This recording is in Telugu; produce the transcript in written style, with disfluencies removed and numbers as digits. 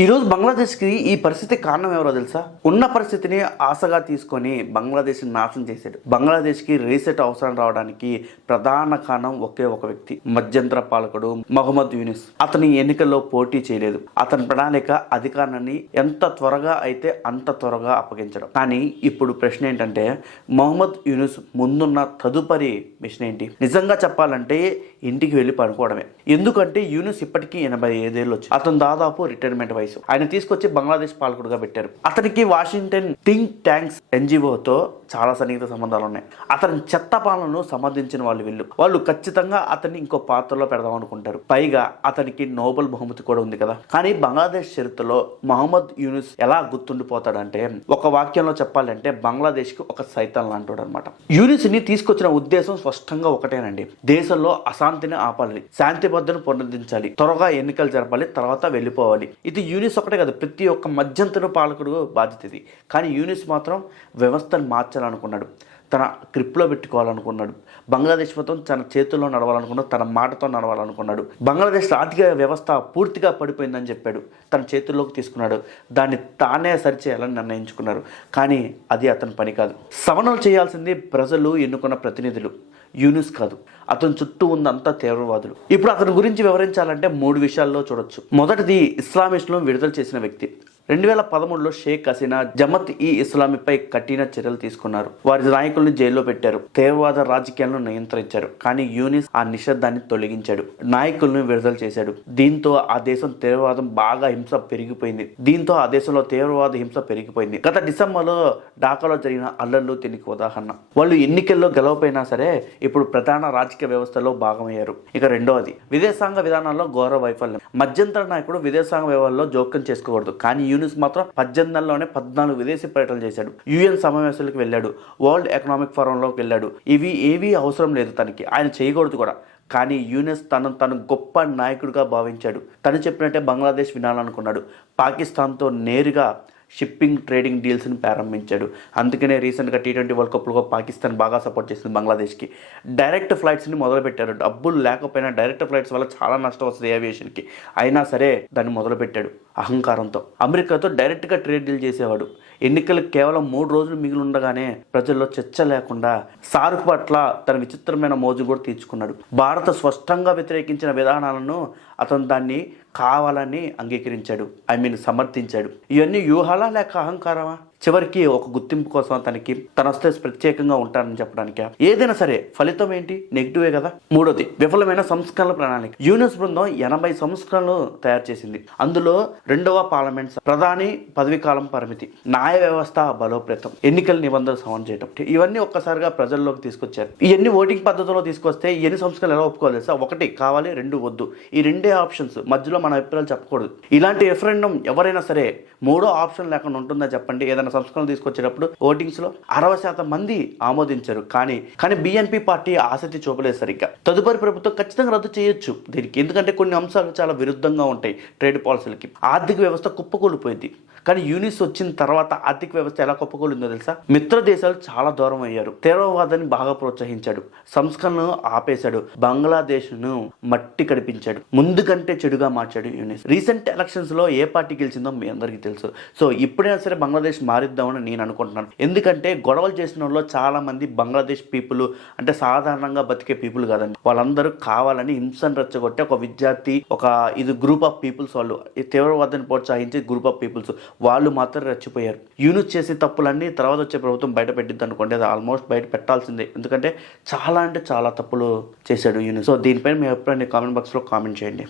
ఈరోజు బంగ్లాదేశ్కి ఈ పరిస్థితి కారణం ఎవరో తెలుసా? ఉన్న పరిస్థితిని ఆశగా తీసుకొని బంగ్లాదేశ్ని నాశనం చేశాడు. బంగ్లాదేశ్కి రీసెట్ అవసరం రావడానికి ప్రధాన కారణం ఒకే ఒక వ్యక్తి, మధ్యంతర పాలకుడు మొహమ్మద్ యూనిస్. అతని ఎన్నికల్లో పోటీ చేయలేదు. అతని ప్రణాళిక అధికారాన్ని ఎంత త్వరగా అయితే అంత త్వరగా అప్పగించడం. కానీ ఇప్పుడు ప్రశ్న ఏంటంటే, మొహమ్మద్ యూనిస్ ముందున్న తదుపరి మిషన్ ఏంటి? నిజంగా చెప్పాలంటే ఇంటికి వెళ్ళి పడుకోవడమే. ఎందుకంటే యూనిస్ ఇప్పటికీ 85 ఏళ్ళు వచ్చి, అతను దాదాపు రిటైర్మెంట్ వయసు. ఆయన తీసుకొచ్చి బంగ్లాదేశ్ పాలకుడుగా పెట్టారు. అతనికి వాషింగ్టన్ థింక్ ట్యాంక్స్ ఎన్జిఓతో చాలా సన్నిహిత సంబంధాలు ఉన్నాయి. అతని చెత్త పాలనను సమర్థించిన వాళ్ళు ఖచ్చితంగా అతన్ని ఇంకో పాత్రలో పెడదాం అనుకుంటారు. పైగా అతనికి నోబెల్ బహుమతి కూడా ఉంది కదా. కానీ బంగ్లాదేశ్ చరిత్రలో మహమ్మద్ యూనిస్ ఎలా గుర్తుండిపోతాడంటే, ఒక వాక్యంలో చెప్పాలంటే బంగ్లాదేశ్ కి ఒక సైతాన్ లాంటాడు అనమాట. యూనిస్ ని తీసుకొచ్చిన ఉద్దేశం స్పష్టంగా ఒకటేనండి. దేశంలో అశాంతిని ఆపాలి, శాంతి భద్రతను పునరుద్ధరించాలి, త్వరగా ఎన్నికలు జరపాలి, తర్వాత వెళ్ళిపోవాలి. ఇది యూనిస్ ఒకటే కాదు, ప్రతి ఒక్క మధ్యంతర పాలకుడు బాధ్యత ఇది. కానీ యూనిస్ మాత్రం వ్యవస్థను మార్చాలనుకున్నాడు, తన గ్రిప్లో పెట్టుకోవాలనుకున్నాడు. బంగ్లాదేశ్ మొత్తం తన చేతుల్లో నడవాలనుకున్నాడు, తన మాటతో నడవాలనుకున్నాడు. బంగ్లాదేశ్ ఆర్థిక వ్యవస్థ పూర్తిగా పడిపోయిందని చెప్పాడు, తన చేతుల్లోకి తీసుకున్నాడు. దాన్ని తానే సరిచేయాలని నిర్ణయించుకున్నారు. కానీ అది అతని పని కాదు. సవరణలు చేయాల్సింది ప్రజలు ఎన్నుకున్న ప్రతినిధులు, యూనిస్ కాదు. అతని చుట్టూ ఉందంతా తీవ్రవాదులు. ఇప్పుడు అతని గురించి వివరించాలంటే 3 విషయాల్లో చూడొచ్చు. మొదటిది, ఇస్లామిస్టులను విడుదల చేసిన వ్యక్తి. 2013లో షేక్ హసీనా జమత్ ఈ ఇస్లామీపై కఠిన చర్యలు తీసుకున్నారు. వారి నాయకుల్ని జైల్లో పెట్టారు, తీవ్రవాద రాజకీయాలను నియంత్రించారు. కానీ యూనిస్ ఆ నిషేధాన్ని తొలగించాడు, నాయకులను విడుదల చేశాడు. దీంతో ఆ దేశం తీవ్రవాదం బాగా హింస పెరిగిపోయింది. గత డిసెంబర్లో ఢాకాలో జరిగిన అల్లర్లు దీనికి ఉదాహరణ. వాళ్ళు ఎన్నికల్లో గెలవపోయినా సరే ఇప్పుడు ప్రధాన రాజకీయ వ్యవస్థలో భాగమయ్యారు. ఇక రెండవది, విదేశాంగ విధానాల్లో ఘోర వైఫల్యం. మధ్యంతర నాయకుడు విదేశాంగ వ్యవహారాల్లో జోక్యం చేసుకోకూడదు. కానీ యూనిస్ మాత్రం 18 నెలల్లోనే 14 విదేశీ పర్యటనలు చేశాడు. యుఎన్ సమావేశాలకు వెళ్ళాడు, వరల్డ్ ఎకనామిక్ ఫోరంలోకి వెళ్ళాడు. ఇవి ఏవీ అవసరం లేదు తనకి, ఆయన చేయకూడదు కూడా. కానీ యూనిస్ తను గొప్ప నాయకుడిగా భావించాడు. తను చెప్పినట్టే బంగ్లాదేశ్ వినాలనుకున్నాడు. పాకిస్తాన్తో నేరుగా షిప్పింగ్ ట్రేడింగ్ డీల్స్ని ప్రారంభించాడు. అందుకనే రీసెంట్గా T20 వరల్డ్ కప్లో పాకిస్తాన్ బాగా సపోర్ట్ చేసింది బంగ్లాదేశ్కి. డైరెక్ట్ ఫ్లైట్స్ని మొదలుపెట్టారు. డబ్బులు లేకపోయినా డైరెక్ట్ ఫ్లైట్స్ వల్ల చాలా నష్టం వస్తుంది ఏవియేషన్కి. అయినా సరే దాన్ని మొదలుపెట్టాడు అహంకారంతో. అమెరికాతో డైరెక్ట్గా ట్రేడ్ డీల్ చేసేవాడు. ఎన్నికలకు కేవలం 3 రోజులు మిగిలి ఉండగానే ప్రజల్లో చర్చ లేకుండా సార్క్ పట్ల తన విచిత్రమైన మోజు కూడా తీర్చుకున్నాడు. భారత స్పష్టంగా వ్యతిరేకించిన విధానాలను అతను దాన్ని కావాలని అంగీకరించాడు, సమర్థించాడు. ఇవన్నీ వ్యూహాలా లేక అహంకారమా? చివరికి ఒక గుర్తింపు కోసం తన వస్తే ప్రత్యేకంగా ఉంటానని చెప్పడానికి. ఏదైనా సరే ఫలితం ఏంటి? నెగిటివే కదా. మూడోది, విఫలమైన సంస్కరణల ప్రణాళిక. యూనిస్ బృందం 80 సంస్కరణలు తయారు చేసింది. అందులో 2వ పార్లమెంట్, ప్రధాని పదవీ కాలం పరిమితి, న్యాయ వ్యవస్థ బలోపేతం, ఎన్నికల నిబంధనలు సవరణ చేయడం, ఇవన్నీ ఒక్కసారిగా ప్రజల్లోకి తీసుకొచ్చారు. ఇవన్నీ ఓటింగ్ పద్ధతిలో తీసుకొస్తే ఎన్ని సంస్కరణలు ఎలా ఒప్పుకోవాలి తెలుసా? 1 కావాలి, 2 వద్దు. ఈ 2 ఆప్షన్స్, మధ్యలో మన అభిప్రాయాలు చెప్పకూడదు. ఇలాంటి రెఫరెండం ఎవరైనా సరే 3వ ఆప్షన్ లేకుండా ఉంటుందా చెప్పండి? ఏదైనా సంస్కరణలు తీసుకొచ్చేటప్పుడు ఓటింగ్స్ లో 60% మంది ఆమోదించారు. కానీ BNP పార్టీ ఆసక్తి చూపలేదు సరిగ్గా. తదుపరి ప్రభుత్వం ఖచ్చితంగా రద్దు చేయొచ్చు దీనికి, ఎందుకంటే కొన్ని అంశాలు చాలా విరుద్ధంగా ఉంటాయి ట్రేడ్ పాలసీలకి. ఆర్థిక వ్యవస్థ కుప్పకూలిపోయింది. కానీ యూనిస్ వచ్చిన తర్వాత ఆర్థిక వ్యవస్థ ఎలా కుప్పకూలిందో తెలుసా? మిత్ర దేశాలు చాలా దూరం అయ్యారు. తీవ్రవాదాన్ని బాగా ప్రోత్సహించాడు, సంస్కరణను ఆపేశాడు, బంగ్లాదేశ్ను మట్టి కడిపించాడు, ముందు కంటే చెడుగా మార్చాడు యూనిస్. రీసెంట్ ఎలక్షన్స్ లో ఏ పార్టీ గెలిచిందో మీ అందరికీ తెలుసు. సో ఇప్పుడైనా సరే బంగ్లాదేశ్ మారిద్దామని నేను అనుకుంటున్నాను. ఎందుకంటే గొడవలు చేసిన వాళ్ళు చాలా మంది బంగ్లాదేశ్ పీపుల్ అంటే సాధారణంగా బతికే పీపుల్ కాదండి. వాళ్ళందరూ కావాలని హింసను రెచ్చగొట్టే ఒక విద్యార్థి, ఇది గ్రూప్ ఆఫ్ పీపుల్స్. వాళ్ళు ఈ తీవ్రవాదాన్ని ప్రోత్సహించే గ్రూప్ ఆఫ్ పీపుల్స్, వాళ్ళు మాత్రం రెచ్చిపోయారు. యూనిస్ చేసే తప్పులన్నీ తర్వాత వచ్చే ప్రభుత్వం బయట పెట్టిద్ది అనుకోండి, అది ఆల్మోస్ట్ బయట పెట్టాల్సిందే. ఎందుకంటే చాలా అంటే చాలా తప్పులు చేశాడు యూనిస్. సో దీనిపైన మీ అభిప్రాయాన్ని కామెంట్ బాక్స్లో కామెంట్ చేయండి.